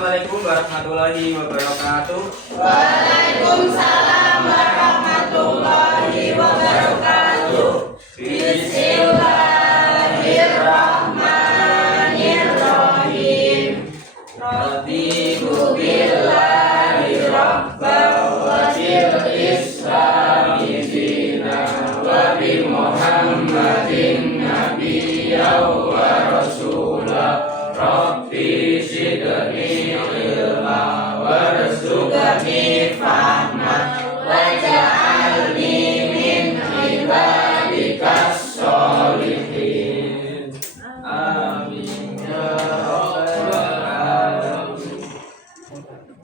Assalamualaikum warahmatullahi wabarakatuh. Waalaikumsalam warahmatullahi wabarakatuh. Bismillahirrahmanirrahim. Raditu billahi rabban wa bil islami dinan wa bi Muhammadin nabiyyan wa rasulah. Rabbi zidni ilma warzuqni fahma waj'alni min ibadikas sholihin. Amin ya rabbal alamin.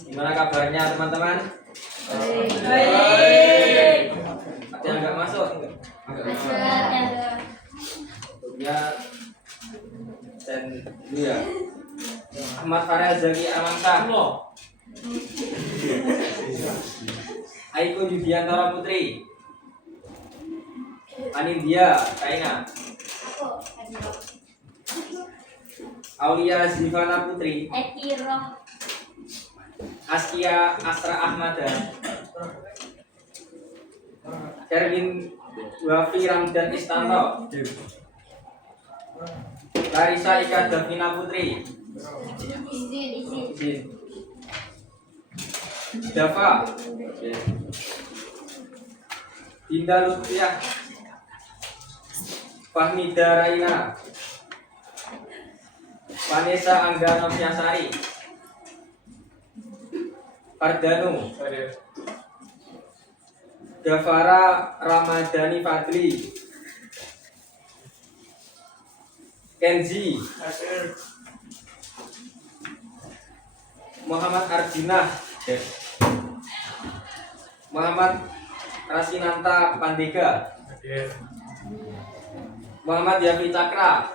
Gimana kabarnya teman-teman? Baik. Ada yang nggak masuk? Ya, dan dia Ahmad Farel Zaki Amangka, Aiko Yudiantara Putri, Anindya Kaina, Aulia Zivana Putri, Askia Asra Ahmada, Erwin Wafi Ramdan Istanto, Larissa Ika Davina Putri, Dava, Dinda Lutfiah, Fahmida Raina, Vanessa Angga Noviasari, Fardanu, Gavara Ramadhani Fadli, Kenzi, Muhammad Arjuna, Muhammad Rasinanta Pandega, Muhammad Yafi Cakra,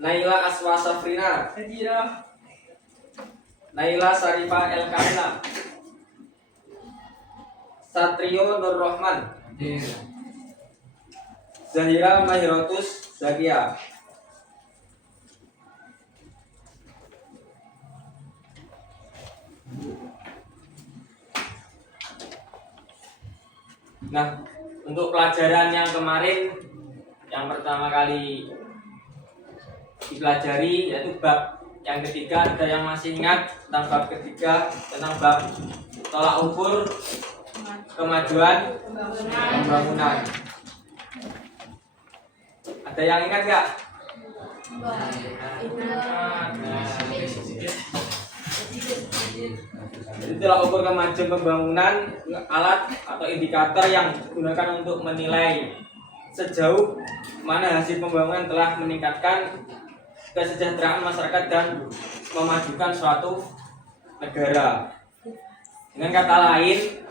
Naila Aswa Safrina, Naila Sarifah El Kamila, Satrio Nur Rahman, Zahira Mahiratus Zakia, nah, untuk pelajaran yang kemarin yang pertama kali dipelajari yaitu bab yang ketiga, ada yang masih ingat tentang bab ketiga tentang bab tolak ukur kemajuan pembangunan? Ada yang ingat nggak? Jadi tolak ukur kemajuan pembangunan alat atau indikator yang digunakan untuk menilai sejauh mana hasil pembangunan telah meningkatkan kesejahteraan masyarakat dan memajukan suatu negara. Dengan kata lain,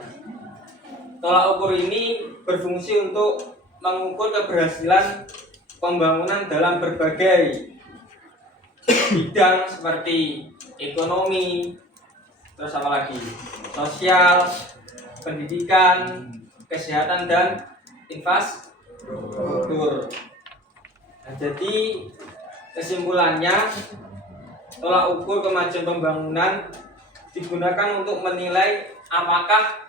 tolak ukur ini berfungsi untuk mengukur keberhasilan pembangunan dalam berbagai bidang seperti ekonomi, terus apa lagi? Sosial, pendidikan, kesehatan dan infrastruktur. Nah, jadi kesimpulannya, tolak ukur kemajuan pembangunan digunakan untuk menilai apakah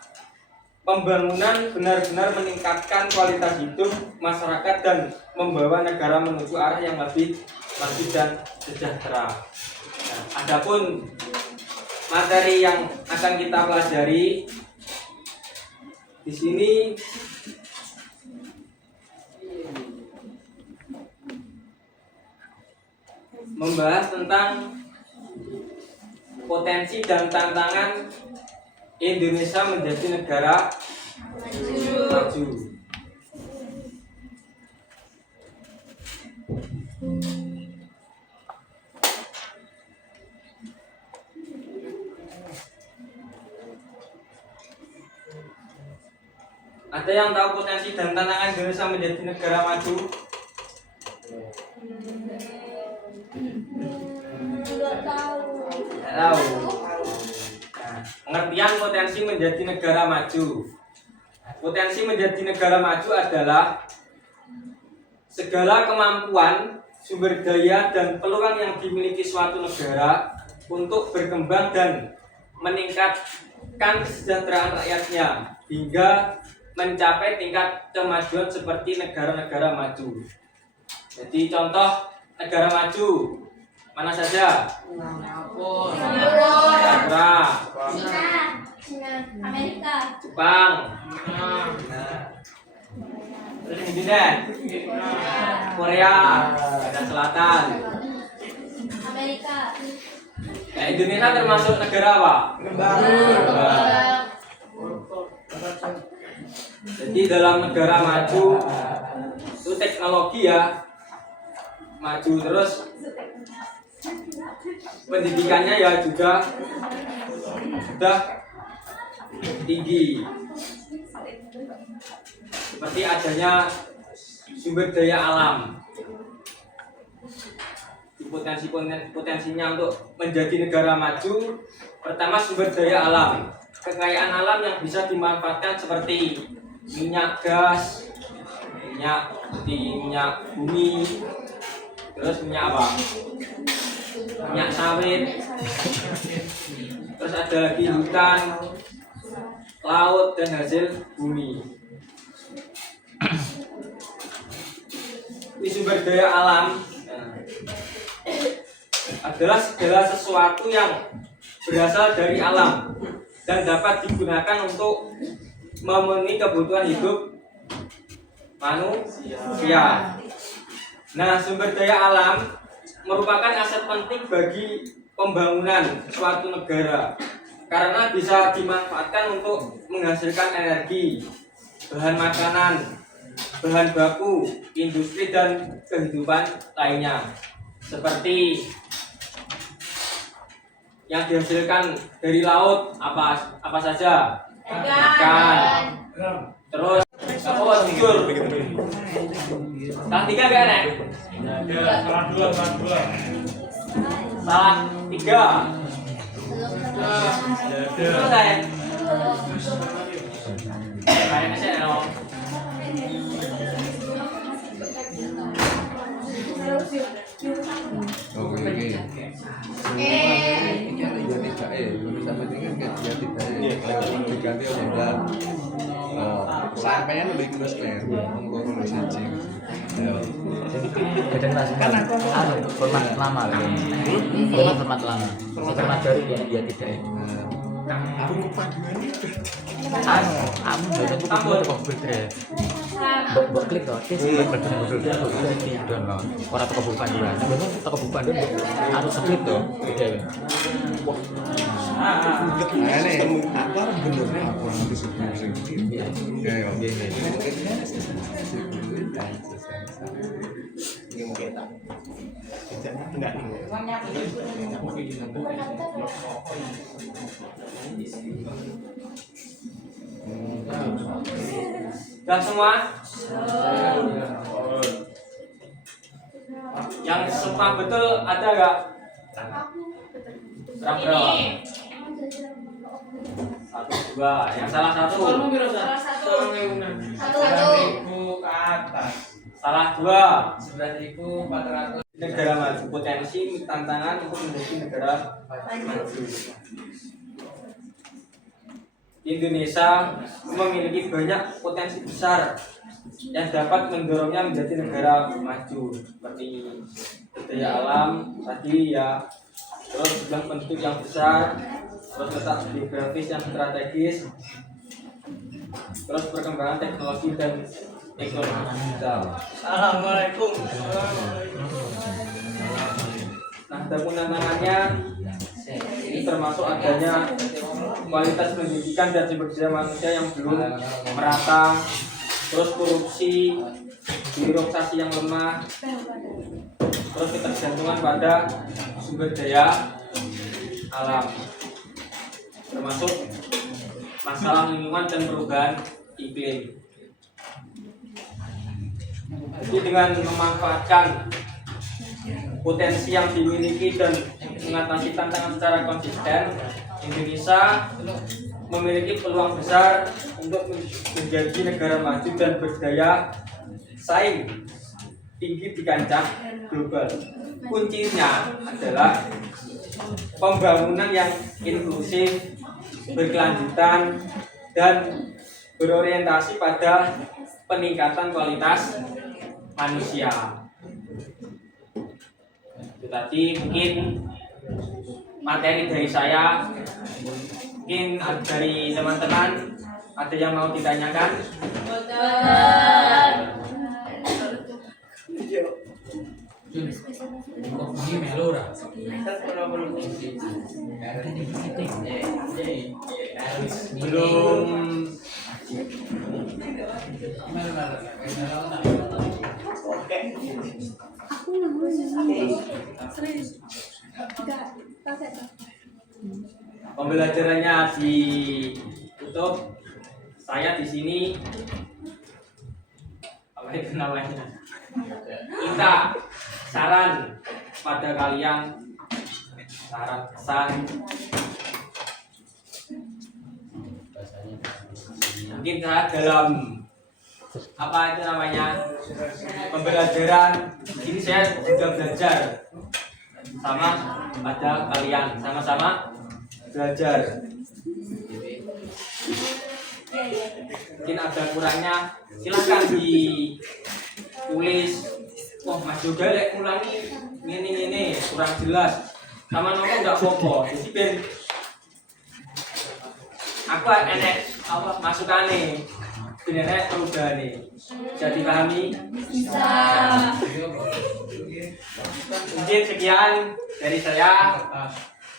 pembangunan benar-benar meningkatkan kualitas hidup masyarakat dan membawa negara menuju arah yang lebih maju dan sejahtera. Nah, adapun materi yang akan kita pelajari di sini membahas tentang potensi dan tantangan Indonesia menjadi negara maju. Ada yang tahu potensi dan tantangan Indonesia menjadi negara maju? Tidak tahu. Tahu. Nah, pengertian potensi menjadi negara maju. Potensi menjadi negara maju adalah segala kemampuan sumber daya dan peluang yang dimiliki suatu negara untuk berkembang dan meningkatkan kesejahteraan rakyatnya hingga mencapai tingkat kemajuan seperti negara-negara maju. Jadi contoh negara maju mana saja? Singapura, Amerika, Jepang, terus Indonesia, Korea dan Selatan. Amerika, Indonesia termasuk negara apa? Jadi dalam negara maju itu teknologi ya maju, terus pendidikannya ya juga sudah tinggi, seperti adanya sumber daya alam. Potensinya untuk menjadi negara maju, pertama sumber daya alam, kekayaan alam yang bisa dimanfaatkan seperti minyak gas, minyak bumi, terus minyak apa? Minyak sawit, terus ada lagi hutan, laut dan hasil bumi. Ini sumber daya alam adalah segala sesuatu yang berasal dari alam dan dapat digunakan untuk memenuhi kebutuhan hidup manusia. Nah, sumber daya alam merupakan aset penting bagi pembangunan suatu negara karena bisa dimanfaatkan untuk menghasilkan energi, bahan makanan, bahan baku, industri dan kehidupan lainnya. Seperti yang dihasilkan dari laut apa saja? Ikan. Terus jujur. Salah 3 gak nek? Salah dua. Salah 3. Selesai. Kayaknya saya no. Oke. Ini ada ya tidak sama dengan dia tidak diganti oleh sampean lebih kurang sekalian ngomong siji. Beda format lama format lama format baru ya tidak Aku kepaduan itu. kamu kok beda buat klik toh download orang toko buku panduan memang toko buku panduan harus split toh beda Ini apa benernya aku nanti sebelum ya Sudah semua? Yang semua betul ada gak? Berapa? 1, 2. Yang salah 1. Salah 2. 9.400. Negara maju, potensi tantangan untuk menjadi negara maju. Indonesia memiliki banyak potensi besar yang dapat mendorongnya menjadi negara maju, seperti daya alam tadi ya, terus jumlah penduduk yang besar, terus letak geografis yang strategis, terus perkembangan teknologi dan ekonomi digital. Assalamualaikum. Nah, adapun tantangannya ini termasuk adanya kualitas pendidikan dan sumber daya manusia yang belum merata, terus korupsi, birokrasi yang lemah, terus ketergantungan pada sumber daya alam, termasuk masalah lingkungan dan perubahan iklim. Jadi dengan memanfaatkan potensi yang dimiliki dan mengatasi tantangan secara konsisten, Indonesia memiliki peluang besar untuk menjadi negara maju dan berdaya saing tinggi di kancah global. Kuncinya adalah pembangunan yang inklusif, berkelanjutan, dan berorientasi pada peningkatan kualitas manusia. Itu tadi mungkin materi dari saya. Mungkin dari teman-teman ada yang mau ditanyakan? Belum. Pembelajarannya ditutup. Saya di sini apa itu namanya? Kita saran pada kalian, saran pesan. Mungkin saya dalam apa itu namanya pembelajaran ini saya juga belajar sama pada kalian, sama-sama belajar. Mungkin ada kurangnya silahkan ditulis. Oh Mas Yoga lek ulangi ini kurang jelas sama nopo enggak apa-apa. Jadi ben aku enek apa masukane benernya perubahane bisa dipahami. Bisa. Mungkin sekian dari saya.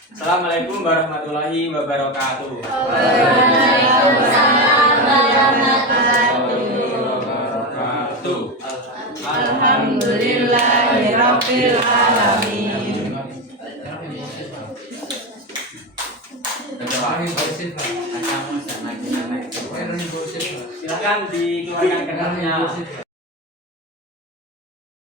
Assalamualaikum warahmatullahi wabarakatuh. Waalaikumsalam warahmatullahi Wabarakatuh. Alhamdulillahirabbil alamin. Silakan dikeluarkan kertasnya.